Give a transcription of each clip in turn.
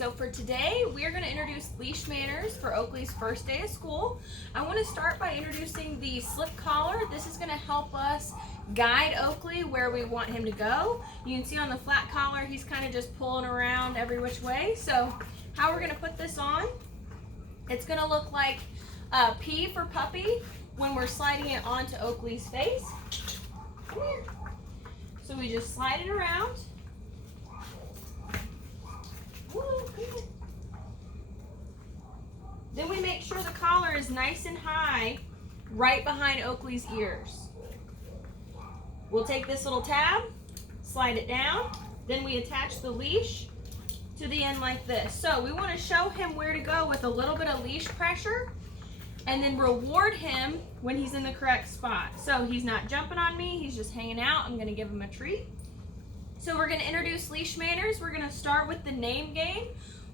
so for today, we're going to introduce leash manners for Oakley's first day of school. I want to start by introducing the slip collar. This is going to help us guide Oakley where we want him to go. You can see on the flat collar, he's kind of just pulling around every which way. So how we're going to put this on, it's going to look like P for puppy when we're sliding it onto Oakley's face. Come here. So we just slide it around. Then we make sure the collar is nice and high right behind Oakley's ears. We'll take this little tab, slide it down, then we attach the leash to the end like this. So we want to show him where to go with a little bit of leash pressure and then reward him when he's in the correct spot. So he's not jumping on me, he's just hanging out. I'm going to give him a treat. So we're going to introduce leash manners. We're going to start with the name game,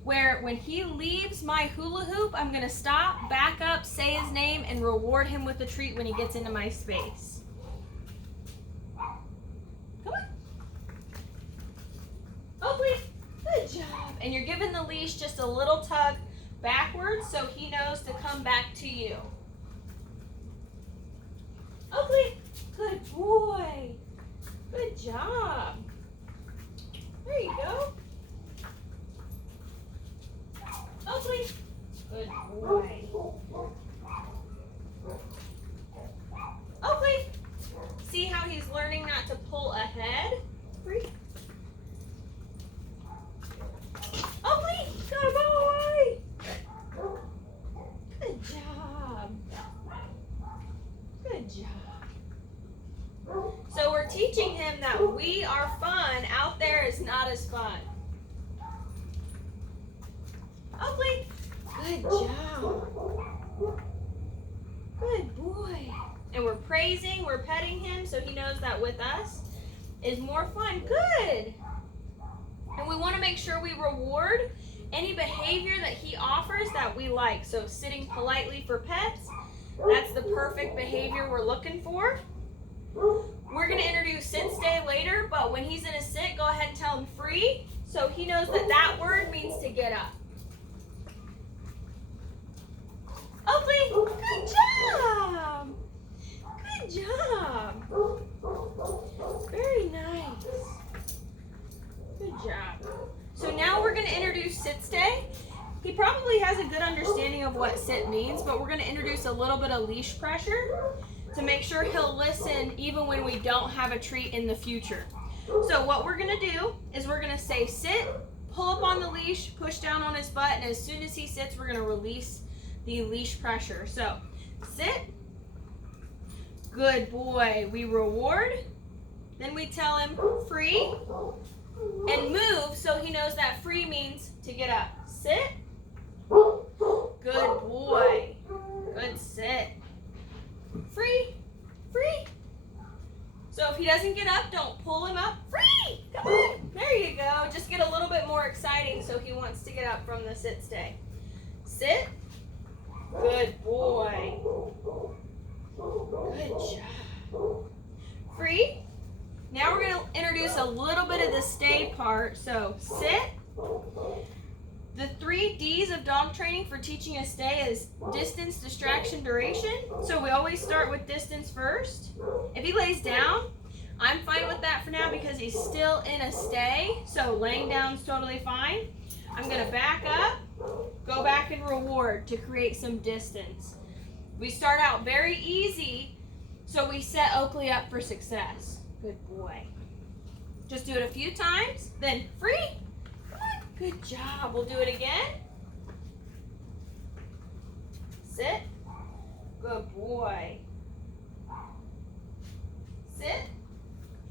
where when he leaves my hula hoop, I'm going to stop, back up, say his name, and reward him with a treat when he gets into my space. Come on. Oakley, good job. And you're giving the leash just a little tug backwards so he knows to come back to you. Oakley, good boy. Good job. There you go. Oakley, good boy. Oakley, see how he's learning not to pull ahead? Free. Oakley, good boy. Good job. Good job. So we're teaching him that we are fun. Out there is not as fun. Oakley, good job. Good boy. And we're praising, we're petting him so he knows that with us is more fun. Good. And we want to make sure we reward any behavior that he offers that we like. So sitting politely for pets, that's the perfect behavior we're looking for. We're going to introduce sit stay later, but when he's in a sit, go ahead and tell him free so he knows that that word means to get up. Oakley, good job. Good job. Very nice. Good job. So now we're going to introduce sit stay. He probably has a good understanding of what sit means, but we're going to introduce a little bit of leash pressure to make sure he'll listen even when we don't have a treat in the future. So what we're going to do is we're going to say sit, pull up on the leash, push down on his butt, and as soon as he sits, we're going to release the leash pressure. So sit, good boy. We reward, then we tell him free, and move so he knows that free means to get up. Sit, good boy. Good sit. Free, free. So if he doesn't get up, don't pull him up. Free, come on. There you go. Just get a little bit more exciting so he wants to get up from the sit stay. Sit, good boy. Good job. Free. Now we're going to introduce a little bit of the stay part. So sit. The 3 D's of dog training for teaching a stay is distance, distraction, duration. So we always start with distance first. If he lays down, I'm fine with that for now because he's still in a stay. So laying down is totally fine. I'm going to back up, go back and reward to create some distance. We start out very easy, so we set Oakley up for success. Good boy. Just do it a few times, then free. Good job. We'll do it again. Sit. Good boy. Sit.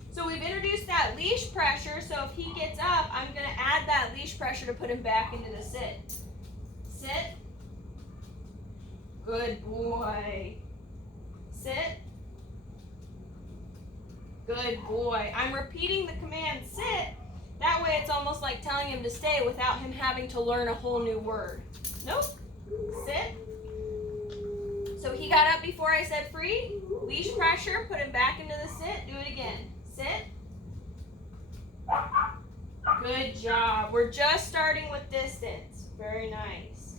So we've introduced that leash pressure, so if he gets up, I'm going to add that leash pressure to put him back into the sit. Sit. Good boy. Sit. Good boy. I'm repeating the command sit. That way it's almost like telling him to stay without him having to learn a whole new word. Nope. Sit. So he got up before I said free. Leash pressure. Put him back into the sit. Do it again. Sit. Good job. We're just starting with distance. Very nice.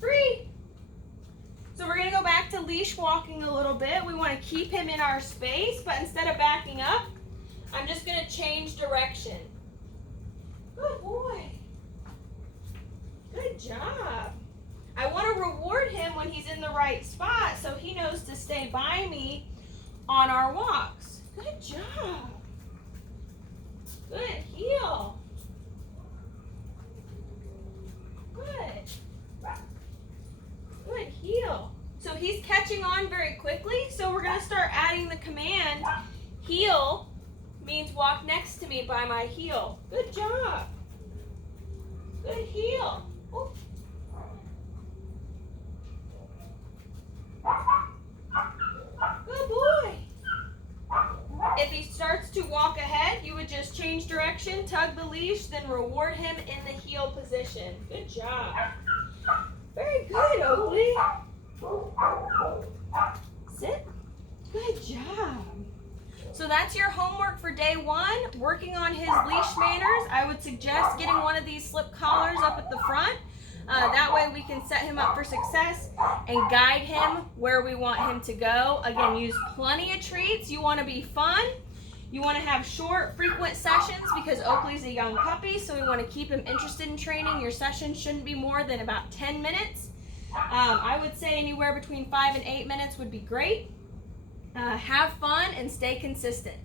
Free. So we're going to go back to leash walking a little bit. We want to keep him in our space, but instead of backing up, I'm just going to change direction. Good boy. Good job. I want to reward him when he's in the right spot so he knows to stay by me on our walks. Good job. Good. Heel. Good. Good. Heel. So he's catching on very quickly, so we're going to start adding the command. Heel means walk next to me by my heel. Good job. Good heel. Ooh. Good boy. If he starts to walk ahead, you would just change direction, tug the leash, then reward him in the heel position. Good job. Very good, Oakley. Sit. Good job. So that's your homework for day 1, working on his leash manners. I would suggest getting one of these slip collars up at the front. That way we can set him up for success and guide him where we want him to go. Again, use plenty of treats. You want to be fun. You want to have short, frequent sessions because Oakley's a young puppy, so we want to keep him interested in training. Your session shouldn't be more than about 10 minutes. I would say anywhere between 5 and 8 minutes would be great. Have fun and stay consistent.